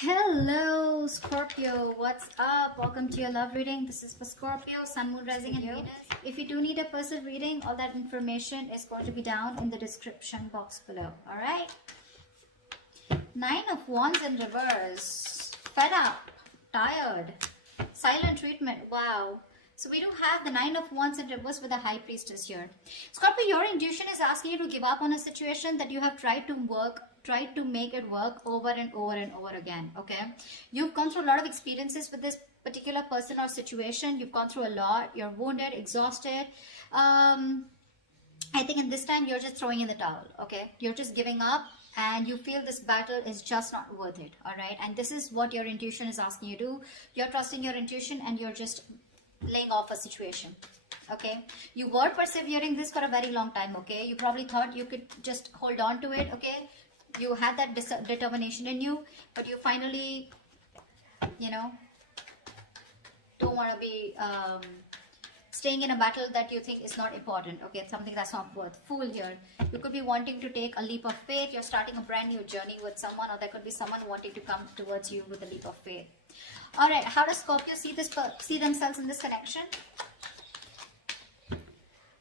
Hello, Scorpio. What's up? Welcome to your love reading. This is for Scorpio, Sun, Moon, Rising, and Venus. If you do need a personal reading, all that information is going to be down in the description box below. All right. Nine of Wands in reverse. Fed up, tired, silent treatment. Wow. So we do have the Nine of Wands in reverse with the High Priestess here. Scorpio, your intuition is asking you to give up on a situation that you have tried to make it work over and over and over again. Okay, you've gone through a lot of experiences with this particular person or situation. You've gone through a lot. You're wounded, exhausted. I think in this time you're just throwing in the towel. Okay, you're just giving up and you feel this battle is just not worth it. All right, and this is what your intuition is asking you to do. You're trusting your intuition and you're just laying off a situation. Okay, you were persevering this for a very long time. Okay, you probably thought you could just hold on to it. Okay, you had that determination in you, but you finally, don't want to be staying in a battle that you think is not important. Okay, it's something that's not worth. Fool here. You could be wanting to take a leap of faith. You're starting a brand new journey with someone, or there could be someone wanting to come towards you with a leap of faith. All right, how does Scorpio see themselves in this connection?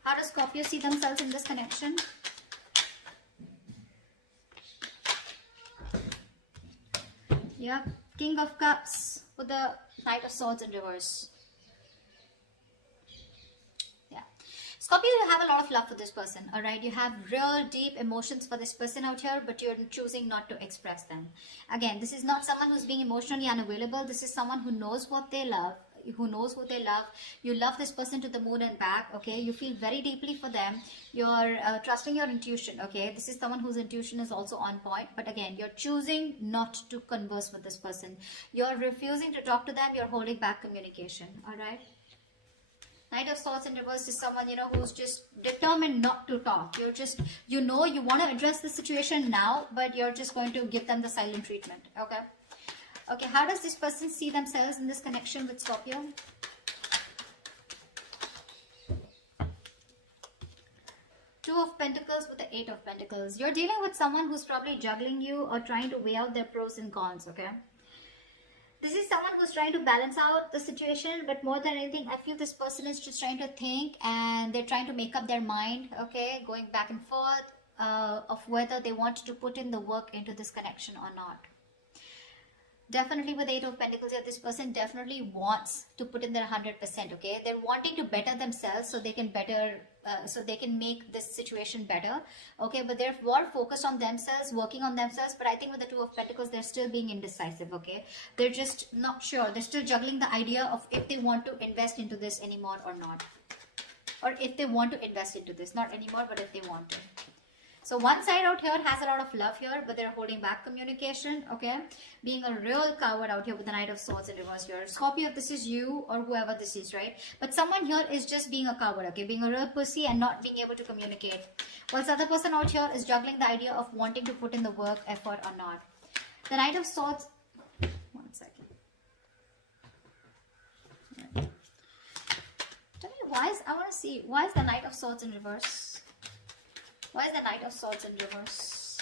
How does Scorpio see themselves in this connection? Yeah, King of Cups with the Knight of Swords in reverse. Yeah, Scorpio, you have a lot of love for this person. All right, you have real deep emotions for this person out here, but you're choosing not to express them. Again, this is not someone who's being emotionally unavailable. This is someone who knows what they love, who knows who they love. You love this person to the moon and back. Okay, you feel very deeply for them. You're trusting your intuition. Okay, this is someone whose intuition is also on point, but again, you're choosing not to converse with this person. You're refusing to talk to them. You're holding back communication. All right, Knight of Swords in reverse is someone, who's just determined not to talk. You're just, you want to address the situation now, but you're just going to give them the silent treatment. Okay. Okay, how does this person see themselves in this connection with Scorpio? Two of Pentacles with the Eight of Pentacles. You're dealing with someone who's probably juggling you or trying to weigh out their pros and cons, okay? This is someone who's trying to balance out the situation, but more than anything, I feel this person is just trying to think and they're trying to make up their mind, okay? Going back and forth of whether they want to put in the work into this connection or not. Definitely with Eight of Pentacles here, this person definitely wants to put in their 100%, okay? They're wanting to better themselves so they can make this situation better, okay? But they're more focused on themselves, working on themselves. But I think with the Two of Pentacles, they're still being indecisive, okay? They're just not sure. They're still juggling the idea of if they want to invest into this anymore or not. Or if they want to invest into this, not anymore, but if they want to. So one side out here has a lot of love here, but they're holding back communication, okay? Being a real coward out here with the Knight of Swords in reverse here. Scorpio, if this is you or whoever this is, right? But someone here is just being a coward, okay? Being a real pussy and not being able to communicate. Whilst the other person out here is juggling the idea of wanting to put in the work, effort or not. The Knight of Swords... One second. Tell me, I want to see, why is the Knight of Swords in reverse? Why is the Knight of Swords in reverse?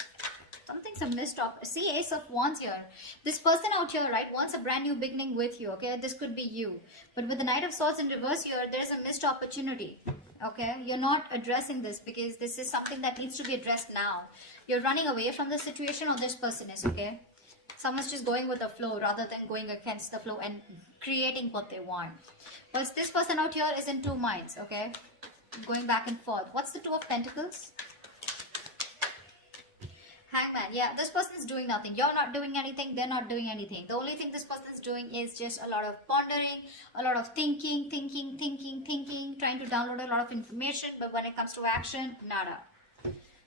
Something's a missed op. See, Ace of Wands here. This person out here, right, wants a brand new beginning with you, okay? This could be you. But with the Knight of Swords in reverse here, there's a missed opportunity, okay? You're not addressing this because this is something that needs to be addressed now. You're running away from the situation, or this person is, okay? Someone's just going with the flow rather than going against the flow and creating what they want. Whilst this person out here is in two minds, okay? Going back and forth. What's the Two of Pentacles? Hangman, yeah, this person's doing nothing. You're not doing anything, they're not doing anything. The only thing this person's doing is just a lot of pondering, a lot of thinking, trying to download a lot of information, but when it comes to action, nada.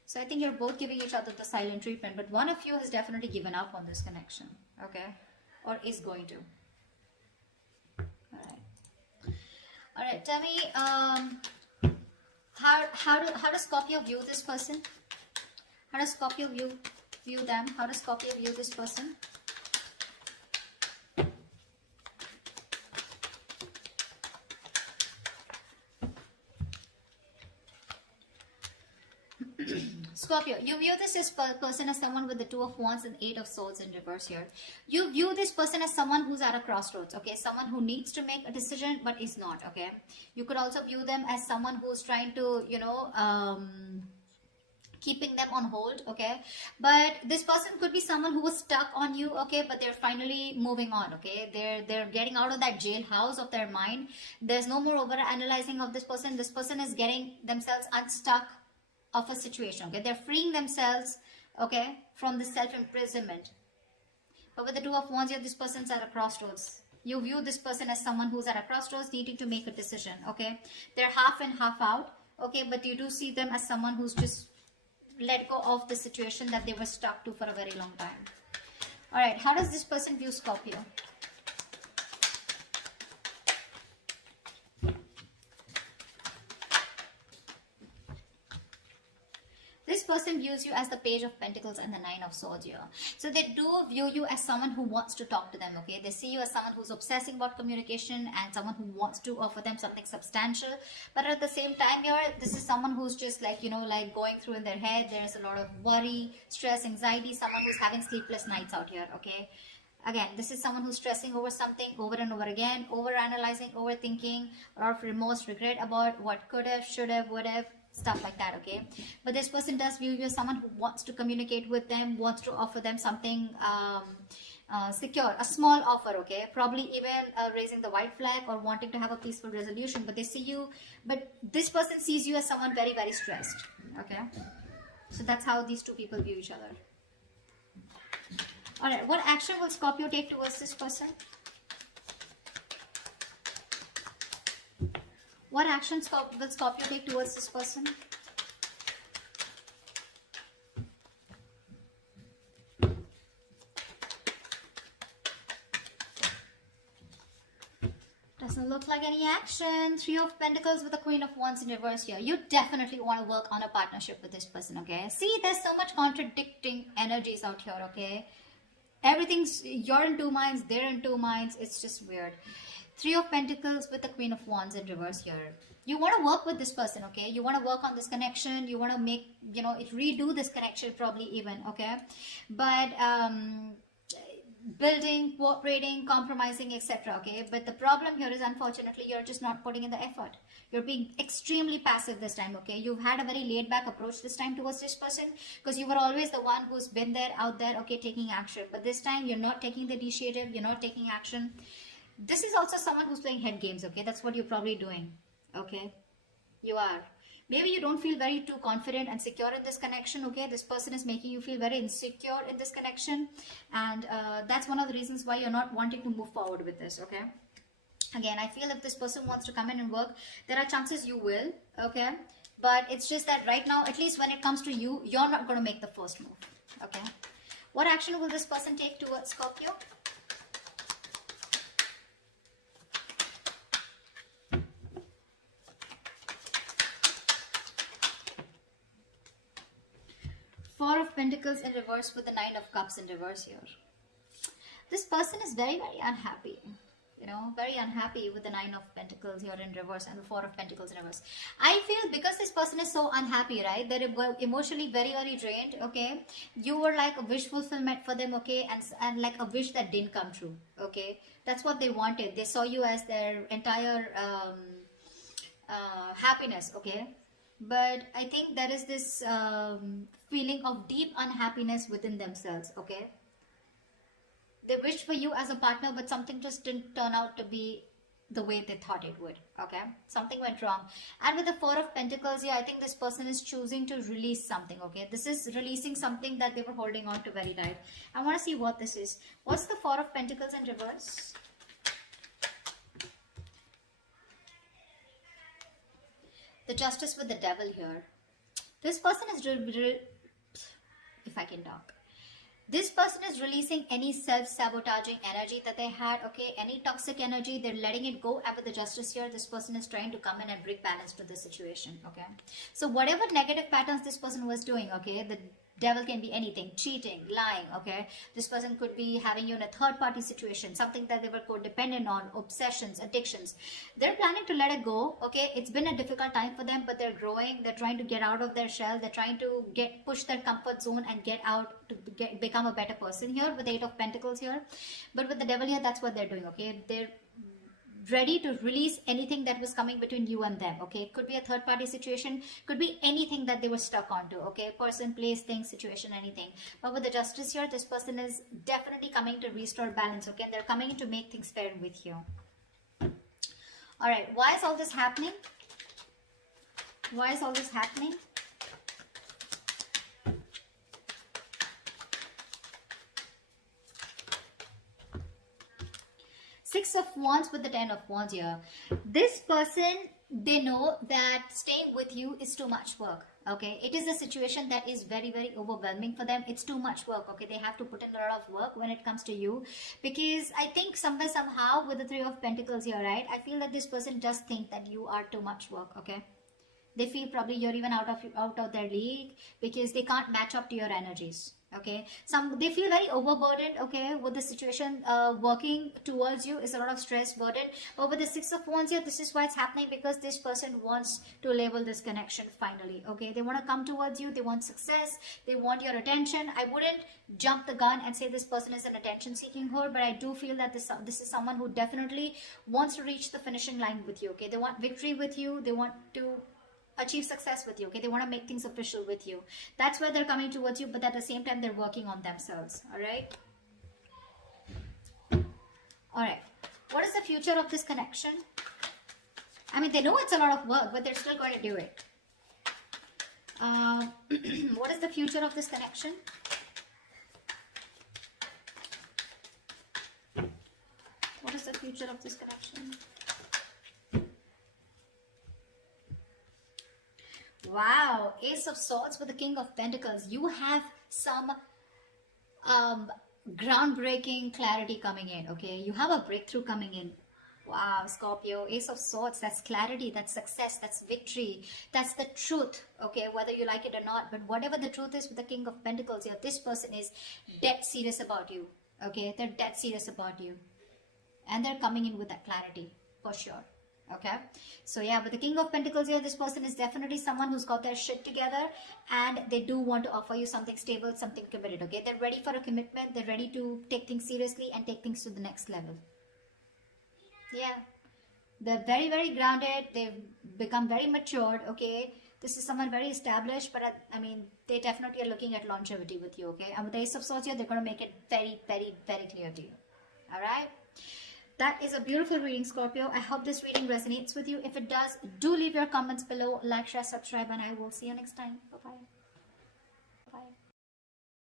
So I think you're both giving each other the silent treatment, but one of you has definitely given up on this connection, okay? Or is going to. Alright, tell me, how does Scorpio view this person? How does Scorpio view them? How does Scorpio view this person? Scorpio, you view this person as someone with the Two of Wands and Eight of Swords in reverse here. You view this person as someone who's at a crossroads, okay? Someone who needs to make a decision but is not, okay? You could also view them as someone who's trying to, keeping them on hold, okay? But this person could be someone who was stuck on you, okay? But they're finally moving on, okay? They're getting out of that jailhouse of their mind. There's no more over analyzing of this person. This person is getting themselves unstuck of a situation, okay? They're freeing themselves, okay, from the self-imprisonment. But with the Two of Wands here, this person's at a crossroads. You view this person as someone who's at a crossroads needing to make a decision, okay? They're half in, half out, okay? But you do see them as someone who's just let go of the situation that they were stuck to for a very long time. All right, how does this person view Scorpio? This person views you as the Page of Pentacles and the Nine of Swords here. So they do view you as someone who wants to talk to them, okay? They see you as someone who's obsessing about communication and someone who wants to offer them something substantial. But at the same time here, this is someone who's just like, like going through in their head. There's a lot of worry, stress, anxiety, someone who's having sleepless nights out here, okay? Again, this is someone who's stressing over something over and over again, over-analyzing, overthinking, a lot of remorse, regret about what could have, should have, would have, stuff like that, okay? But this person does view you as someone who wants to communicate with them, wants to offer them something secure, a small offer, okay? Probably even raising the white flag or wanting to have a peaceful resolution. But they see you, but this person sees you as someone very, very stressed, okay? So that's how these two people view each other. All right, what action will Scorpio take towards this person? What action will Scorpio take towards this person? Doesn't look like any action. Three of Pentacles with the Queen of Wands in reverse here. You definitely want to work on a partnership with this person, okay? See, there's so much contradicting energies out here, okay? Everything's, you're in two minds, they're in two minds. It's just weird. Three of Pentacles with the Queen of Wands in reverse here. You want to work with this person, okay? You want to work on this connection. You want to make, redo this connection probably even, okay? But building, cooperating, compromising, etc., okay? But the problem here is, unfortunately, you're just not putting in the effort. You're being extremely passive this time, okay? You've had a very laid-back approach this time towards this person because you were always the one who's been there, out there, okay, taking action. But this time, you're not taking the initiative. You're not taking action. This is also someone who's playing head games, okay? That's what you're probably doing, okay? You are. Maybe you don't feel very too confident and secure in this connection, okay? This person is making you feel very insecure in this connection. And that's one of the reasons why you're not wanting to move forward with this, okay? Again, I feel if this person wants to come in and work, there are chances you will, okay? But it's just that right now, at least when it comes to you, you're not going to make the first move, okay? What action will this person take towards Scorpio? Four of Pentacles in reverse with the Nine of Cups in reverse here. This person is very, very unhappy. Very unhappy with the Nine of Pentacles here in reverse and the Four of Pentacles in reverse. I feel because this person is so unhappy, right? They're emotionally very, very drained, okay? You were like a wish fulfillment for them, okay? And like a wish that didn't come true, okay? That's what they wanted. They saw you as their entire happiness, okay? But I think there is this feeling of deep unhappiness within themselves, okay? They wished for you as a partner, but something just didn't turn out to be the way they thought it would, okay? Something went wrong. And with the Four of Pentacles here, I think this person is choosing to release something, okay? This is releasing something that they were holding on to very tight. I want to see what this is. What's the Four of Pentacles in reverse? The Justice with the Devil here. This person is, if I can talk. This person is releasing any self-sabotaging energy that they had, okay? Any toxic energy, they're letting it go. And with the Justice here, this person is trying to come in and bring balance to the situation, okay? So whatever negative patterns this person was doing, okay? Devil can be anything, cheating, lying, okay? This person could be having you in a third party situation, something that they were codependent on, obsessions, addictions. They're planning to let it go, okay? It's been a difficult time for them, but they're growing. They're trying to get out of their shell. They're trying to push their comfort zone and get out to become a better person here with the Eight of Pentacles here. But with the Devil here, that's what they're doing, okay? They're ready to release anything that was coming between you and them, okay? It could be a third party situation, could be anything that they were stuck onto, okay? Person, place, thing, situation, anything. But with the Justice here, this person is definitely coming to restore balance, okay? And they're coming to make things fair with you. All right, why is all this happening? Why is all this happening? Six of Wands with the Ten of Wands here. This person, they know that staying with you is too much work, okay? It is a situation that is very, very overwhelming for them. It's too much work, okay? They have to put in a lot of work when it comes to you, because I think somewhere, somehow, with the Three of Pentacles here, right? I feel that this person does think that you are too much work, okay? They feel probably you're even out of their league because they can't match up to your energies, okay? They feel very overburdened, okay, with the situation. Working towards you is a lot of stress, burden. But with the Six of Wands here, this is why it's happening, because this person wants to label this connection finally, okay? They want to come towards you. They want success. They want your attention. I wouldn't jump the gun and say this person is an attention seeking whore, but I do feel that this is someone who definitely wants to reach the finishing line with you, okay? They want victory with you. They want to achieve success with you, okay? They want to make things official with you. That's where they're coming towards you, but at the same time they're working on themselves. All right, what is the future of this connection? I mean, they know it's a lot of work, but they're still going to do it. What is the future of this connection? What is the future of this connection? Wow, Ace of Swords with the King of Pentacles. You have some groundbreaking clarity coming in, okay? You have a breakthrough coming in. Wow, Scorpio, Ace of Swords, that's clarity, that's success, that's victory, that's the truth, okay? Whether you like it or not, but whatever the truth is with the King of Pentacles here, this person is dead serious about you, okay? They're dead serious about you. And they're coming in with that clarity, for sure. Okay, so yeah, with the King of Pentacles here, this person is definitely someone who's got their shit together, and they do want to offer you something stable, something committed, okay? They're ready for a commitment. They're ready to take things seriously and take things to the next level. Yeah, they're very, very grounded. They've become very matured, okay? This is someone very established, but I mean, they definitely are looking at longevity with you, okay? And with the Ace of Swords here, they're going to make it very, very, very clear to you. All right? That is a beautiful reading, Scorpio. I hope this reading resonates with you. If it does, do leave your comments below, like, share, subscribe, and I will see you next time. Bye-bye.